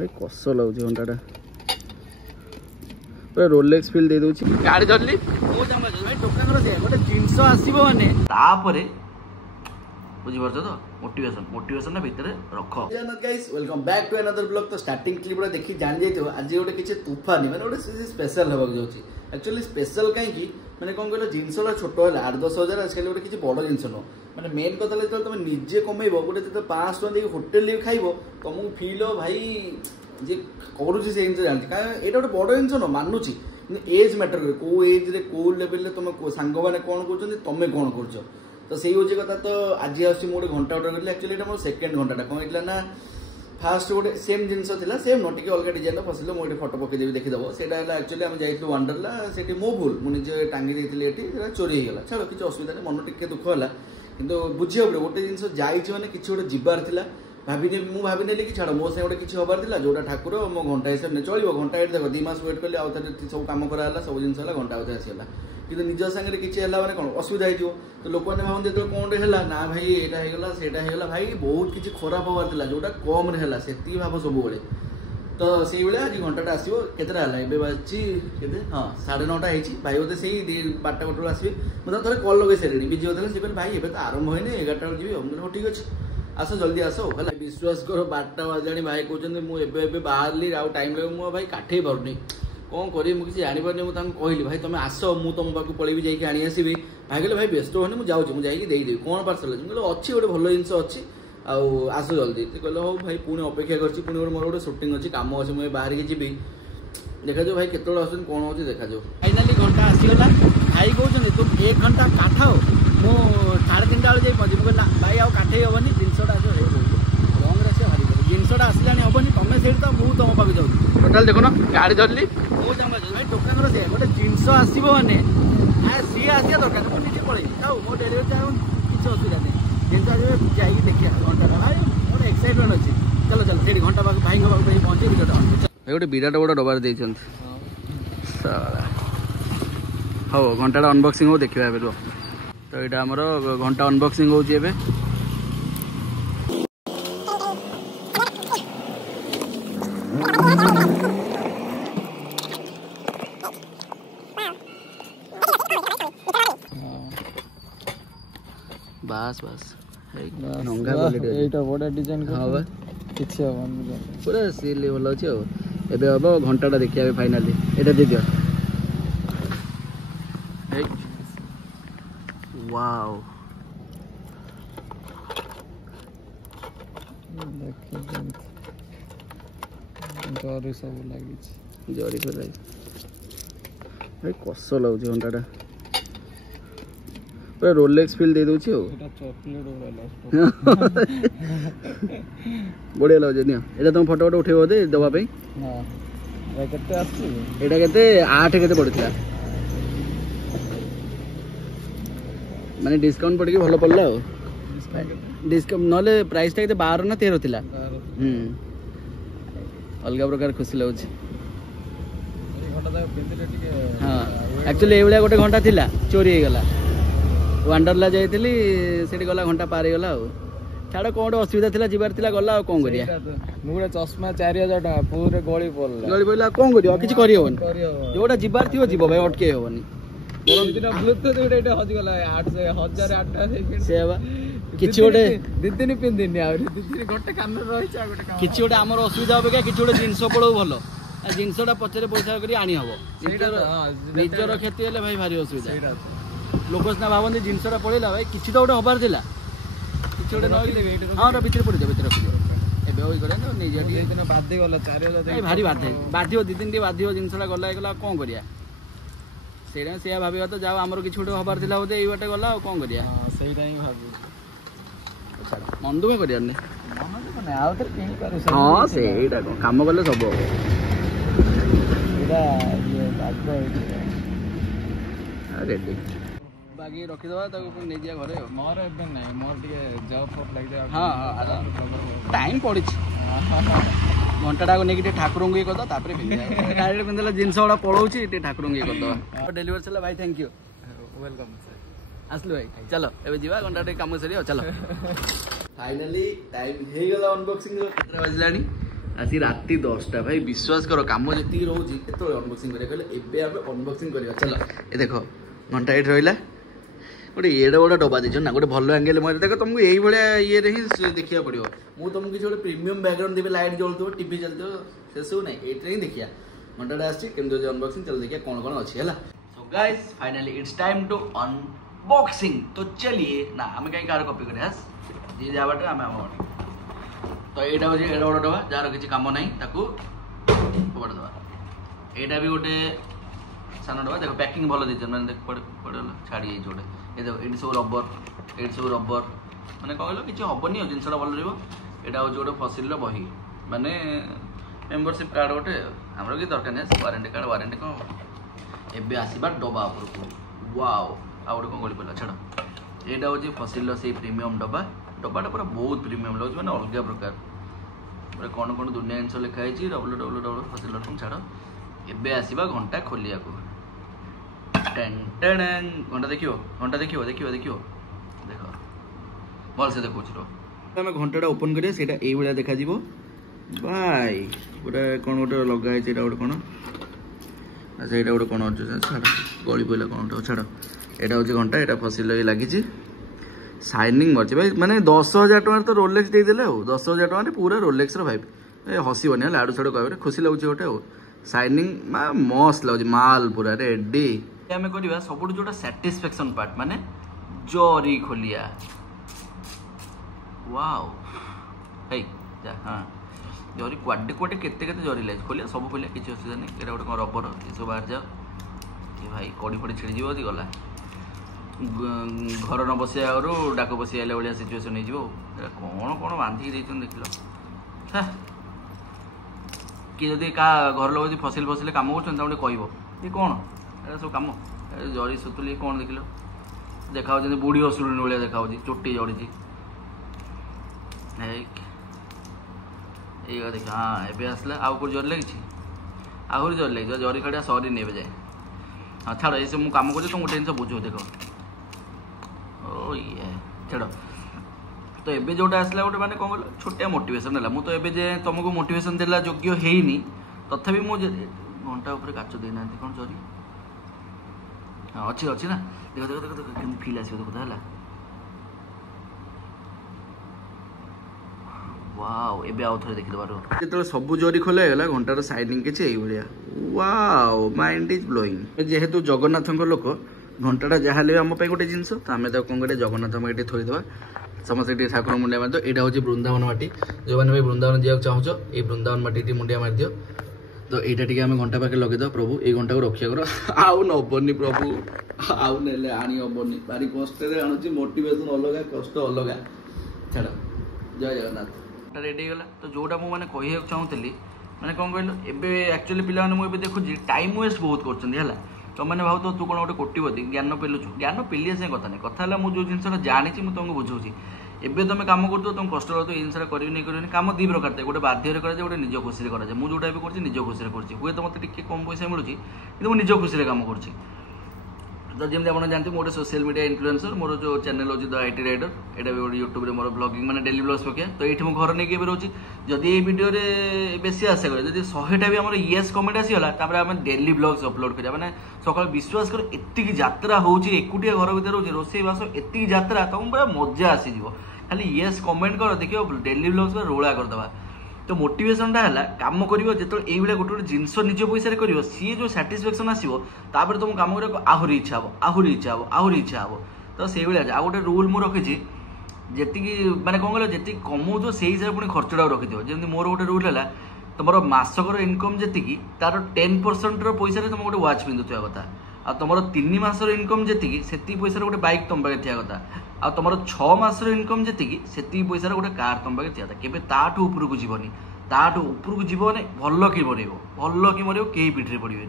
भाई कस लगुच घंटा पूरा रोलेक्स फील दे दूची गाड़ी धरली मो जाम भाई टोका से गोटे जिनस आसीबो माने तापरे बुझी परछ तो मोटिवेशन ना भीतर रख guys welcome back to another blog. तो स्टार्टिंग क्लिप रे देखि जान जाइतो आज गोटे किछ तूफानी माने गोटे स्पेशल होबा जाउची। एक्चुअली स्पेशल काहे की माने कोन कहलो जिनसला छोटो होला 8-10 हजार आजकल गोटे किछ बड़ जिनस न माने मेन कथा ले तुम निजे कमेइबो गोटे तो 500 टका दे होटल ले खाइबो तुमको फील हो भाई जे करूची से जिनस जानती का एटा गोटे बड़ जिनस न मानुची एज मैटर करे को एज रे को लेवल रे तुम सांग माने कोन करछन तमे कोन करछो। तो सही हूँ कथा। तो आज आस गोटे घंटा ऑर्डर करी एक्चुअली मोर सेकेंड घंटा कौन होता ना फास्ट गोटे सेम जिनस था सेम न टी अलग डिजाइन फसिल मुझे फोटो पकईदेवी देखीदेव से एक्चुअली आम जाइए वंडरला से मो भूल मुझे टांगी देती चोरी होगा छाड़ किसी असुविधा नहीं मन टे दुख है कि बुझे गोटे जिन जाने कि गोटे जबार था भाभी कि छाड़ मो से गोटे किसी हबार था जोटा ठाकुर मो घंटा हिसाब से चलो घंटा ये देख 2 मास वेट कली आउ सब कम कराला सब जिन घंटा आउ आसगला कि निज सागर किसी है मैंने कौन असुविधा हो तो लोक मैंने भावते जो कौन है ना भाई यहाँ सेटा भाई बहुत किसी खराब हबार था जोटा कम है से भाव सब बड़े। तो से भाई आज घंटा आसो केतटा है बाजी के हाँ 9:30 भाई बोलते से 12टा बटे आसबे मुझे थे कल लगे सारे बिजी होता से भाई ये तो आरंभ होनी 11टा बेल जी हाँ ठीक अच्छे आस जल्दी आस है विश्वास कर 12टा बाजा भाई कहते मुझे बाहर आउ टाइम लगे मुझे भाई काठे पार्नी कौन करी मुझे जापारे मुझे कहली भाई तुम आस मुझे तुम पाक पलैबी जाकि आनी आसबि भाई कहले भाई व्यस्त होनी मुझे मुझे देदेवी कौन पार्सल अच्छे अच्छी गोटे भल जिन अच्छी आस जल्दी कहले हो भाई पुणी अपेक्षा कर मोर गोटे सुटिंग अच्छी कम अच्छे मुझे बाहर की जी देखा जाओ भाई केत आस कौन हो देखा जाओ। फाइनाली घंटा आसीगला भाई कहते तुम 1 घंटा काठाओ मु 3:30 बेले पहुँचे ना भाई आउ काठे हेनी जिनसा आस रंग से हारी जिनसा आसला हेनी तुम से तो मुझे तुम पाक जाऊँ टोटाल देख ना गाड़ी धरली मो जाम भाई टोका से गोटे जिनस आसो मैंने सी आसा दरकार मुझे निजे पलि जाऊ मो डेलीवरी चाहूँ किसी असुविधा नहीं जिनस आस जाइए देखिए घंटा भाई गोटे एक्साइटमेंट अच्छी चलो चलो से घंटा पाक भाई पहुँचे भिडियो गोटे विराट बड़ा डबार देते हाँ घंटा अनबक्सिंग हो देखा ए तो यहाँ आमर घंटा अनबक्सिंग हो बास बास नंगा एटा बड़ा डिजाइन हां बा किछ होबन पूरा सील लेवल अछि एबे अब घंटाटा देखिया फाइनली एटा दे दियो वाओ जरी सब लागि जरी को लागि भाई कस लगुच घंटाटा पूरा रोलेक्स फील दे दूची हो बढ़िया लगे नियो एटा तुम फोटो उठेबो दे दबा पे हां केते आसी एटा केते 8 केते पड़थिला माने डिस्काउंट पड़ के भलो पड़ला हो डिस्काउंट नले प्राइस ता केते 12 ना 13 थिला अलग प्रकार खुशी लगुच हाँ एक्चुअली ए भलिया गोटे घंटा थिला चोरी हे गला वंडरला जाइली से गला घंटा पार गला छाड़ कौन असुविधा थी जबार गला कौन करिया मुझे चश्मा 4000 टका पूरे गली पड़ला कौन कर किसी करहबन जोटा जबार थी जीव भाई अटके हेबनी किसी गोटे 2 दिन पिंधिनी किसी गोटे आम असुविधा अपेक्षा किसी गोटे जिनस पड़ो भल जिनसा पचर पैसा कर आनी हम निजर क्षति है भाई भारी असुविधा लोक सीना भावती जिनसा पड़ेगा भाई किसी तो गोटे हबार था किसी गोटे हाँ भितर पड़े भितर भारी बाध्य 2 दिन बाध्य जिनसा गला कौन करिया से भाव तो जाओ आमर किसी गोटे हबार था बोलते ये बाटे गला कौन करिया मन दुख कर हाँ से कम कले सब रेडी बाकी रखीदबा नहीं जा घरे मोर एबे नहीं मोर टिके जॉब फॉब लाग जा हां हां टाइम पड़ी घंटाटा को नहीं ठाकुर को कर तापर डायरेक्ट पिंधला जिनस गुड़ा पड़ोची ठाकुर को कर डेलीवर चला भाई थैंक यू वेलकम आसलु भाई चलो एबे जीवा घंटा काम सरी चलो फाइनली टाइम हे गला अनबॉक्सिंग केतरा बजलानी आसी राति 10टा भाई विश्वास कर कम जी रोचे केत अनबक्सिंग करें अनबक्सिंग करवा चल ये देख घंटा ये रहा गोटे एड बड़ा डबा देछ ना गोटे भल एंगल मैं देख तुमको यही भाया ये ही देखा पड़ो मुझे तुमको किसी गोटे प्रीमियम बैकग्राउंड देवी लाइट जलुव टीवी चलते से सब ना ये ही देखिए घंटाटा आसमती अनबक्सिंग चल देखिए कौन कौन अच्छी है so guys finally it's time to unboxing तो चलिए ना आम कहीं कार कॉपी करें जी जहाँ बाटे आम आम तो यहाँ हूँ एड बड़ डबा जार किसी कम ना फोड़ दबा यहाँ भी गोटे सान डबा देख पैकिंग भल दे मैंने पड़े छाड़ी गोटे ये देख ये सब रबर ये सब रबर मैंने कह कि हेनी जिनसा भल रहा यहाँ हूँ गोटे फसिल बही माने मेम्बरशिप कार्ड गोटे आम कि दरकार नहीं वारंटी कार्ड वारंटी कौन एबे आसवा डबा उपरकू वाओ आ गोटे कौन गली पड़ा छाड़ यहाँ हूँ फसिल से प्रीमियम डबा डबाटा पूरा बहुत प्रीमियम लगे मैंने अलग प्रकार पूरा कौन कौन दुनिया जिन लिखाई www फसिल छाड़ एबे आसवा घंटा खोलिया को घंटा देखियो देखियो देख भल से देखो आम घंटाटा ओपन करिया सेटा एई भलिया देखा जिवो भाई पूरा कौन गोटे लगा है गोटे कौन अच्छा यहाँ गोटे कौन अच्छे छाड़ गली पड़ा कौन छाड़ यहाँ हूँ घंटा यहाँ फसिल लगी साइनिंग मरची भाई मैंने 10,000 टकर तो रोलेक्स देदेले 10,000 टकर पूरा रोलेक्स भाई हसबनी है आड़ू छाड़ू कह खुशी लगुच गोटे साइनिंग मस्त लगुच माल पूरा रेडी आम करवा सब जो सैटिस्फैक्शन पार्ट माने जरी खोलिया वाओ है हाँ जरी क्वाटे क्वाटे केते जरी लगे खोलिया सब खोलिया किसी असुविधा नहीं यहाँ गोटे कौन रबर ये सब बाहर जाओ ये भाई कड़ी फड़ी छिड़ी जी गला घर न बस आगु डाक बस आइला भाया सिचुएसन हो कौन कौन बांधिक देख कि जदि क्या घर लोग फसिल फसिले कम कर कह ये कौन सब कम जरी सुतुली कौन देख देखा बुढ़ी असुरी भाया देखा चोटी जड़ी देख हाँ एवं आसला आउ कौन जरी लगी आहरी जरी लगी जरी काटा सरी नहीं जाए हाँ छाड़ ये सब मुझे कम कर तुम गोटे जिन बुझ देख ओ ये छाड़ तो एबे जोटा आसला गोटे मैंने कौन कह छोटिया मोटिवेशन है मुझे तो जे तुमको मोटिवेशन देला योग्य है तथापि मुझे घंटा उपर काच देना कौन जरी हाँ अच्छी अच्छी ना देख देख देख देख फिल आस देखा है वाओ एबे आउ थोड़े देखि दबारो जेतले सब जोरी खोला गेला घंटार साइनिंग किछि एई भलिया वाओ माइंड इज ब्लोइंग जेहेतु जगन्नाथଙ୍କ लोक घंटाटा जहाँ ले आम गोटे जिनस तो आम कौन गोटे जगन्नाथ ये थोदे समस्त ये ठाकुर मुंडिया मार दियो यहाँ हूँ वृंदावन माटी जो मैंने भी वृंदावन जावाक चाहूच ये वृंदावन माटी मुंडिया मार दियो तो यहाँ टी आम घंटा पाखे लगे प्रभु ये घंटा को रक्षा कर आउ नबनी प्रभु आउ ने आनी हेनी भारी कष्ट आणुची मोटिवेशन अलग कष्ट अलग छाड़ जय जगन्नाथ रेडी गला तो जोटा मुझे कह चाहूली मैंने कौन कहल एक्चुअली पिला मुझे देखुची टाइम वेस्ट बहुत कर तो मैंने भाव तू कौन गोटे कोटिपति ज्ञान पेलुचु ज्ञान पेलिया से कथा नहीं कथा मुझे जिनसा जानी मुझे तुमको बुझाऊँगी एबे तुम कम कर तुम कष्ट कर जिनसा करी नहीं करें कम दी प्रकार गोटे बाध्य कराए गोटे निज खुशी कराए मुझे जोटा भी कर निज खुशी कर हुए तो मतलब कम पैसा मिलूँ कि निज खुशी कम कर तो जमी आप जानते मोटे सोशल मीडिया इन्फ्लुएंसर मोर जो चैनल होची द आईटी राइडर एटा भी यूट्यूब रे मोर ब्लॉगिंग माने डेली ब्लॉग्स पके तो ये घर नहीं के रोची जदि ये वीडियो रे बेसी आशा करे जदि 100टा भी हमर यस कमेंट आसी होला तापर हम डेली ब्लॉग्स अपलोड करिया माने सकाळ विश्वास कर एत्ती यात्रा होची एकुटिया घर भीतर होची रोसे बास एत्ती यात्रा तुम पूरा मजा आसी जीवो खाली यस कमेंट कर देखियो डेली ब्लॉग्स पर रोला कर दबा तो मोटिवेशनटा है कम कर जो ये गोटे गोटे जिनस निज पैसा कर सी जो साटिस्फैक्शन आसो तुम कम कर आहरी इच्छा हे आहरी इच्छा हे आहरी इच्छा हे तो से भाया आ गए रूल मुझे रखी जी माने कौन कह जी कमाऊ से हिसाब पुणी खर्चटा रखी जमी मोर गोटे रूल है तुम मसकर इनकम जी तार 10% पैसा तुम गोटे वाच पिंधुवा कथा आ तुम 3 मासर इनकम जी से पैसा गोटे बैक तुम पाखे थी कथा आ तुम 6 मासर इनकम जी से पैसा गोटे कार तुम पाखे थी केवे ताठू उपरकू जीवनी ताठू उपरकू जीव ने भल कि मर कई पिठी पड़े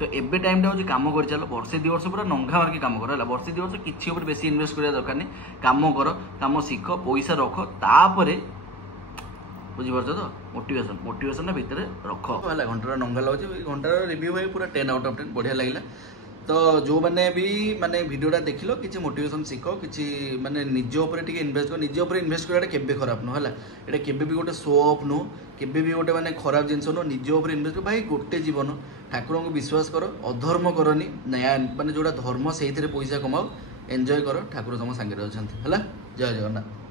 तो एबे टाइमटा हूँ कम कर चल वर्षे 2 वर्ष पूरा नंगा मार्क कम कर वर्षे 2 वर्ष किसी बेसी इनवेस्ट करा दरकार नहीं कम कर कम शिख पैसा रख तापर बुझीपार तो मोटिवेशन भितर रख है घंटार नंगा लगे घंटार रिव्यू भाई पूरा 10 आउट ऑफ 10 बढ़िया लगे तो जो मैंने भी माने वीडियोटा देखिल किसी मोटिवेशन शिख किसी माने निज उपर टिके इन्वेस्ट कर निज उपर इन्वेस्ट करवाटा केबे खराब नुह है एटा केबे भी गोटे शो अफ नुह केबे भी गोटे माने खराब जिनस नुह निज उपर इन्वेस्ट कर भाई गोटे जीवन ठाकुर को विश्वास कर अधर्म करनी माने जोड़ा धर्म से पैसा कमाओ एंजॉय कर ठाकुर तुम सांगे अच्छा है जय जगन्नाथ।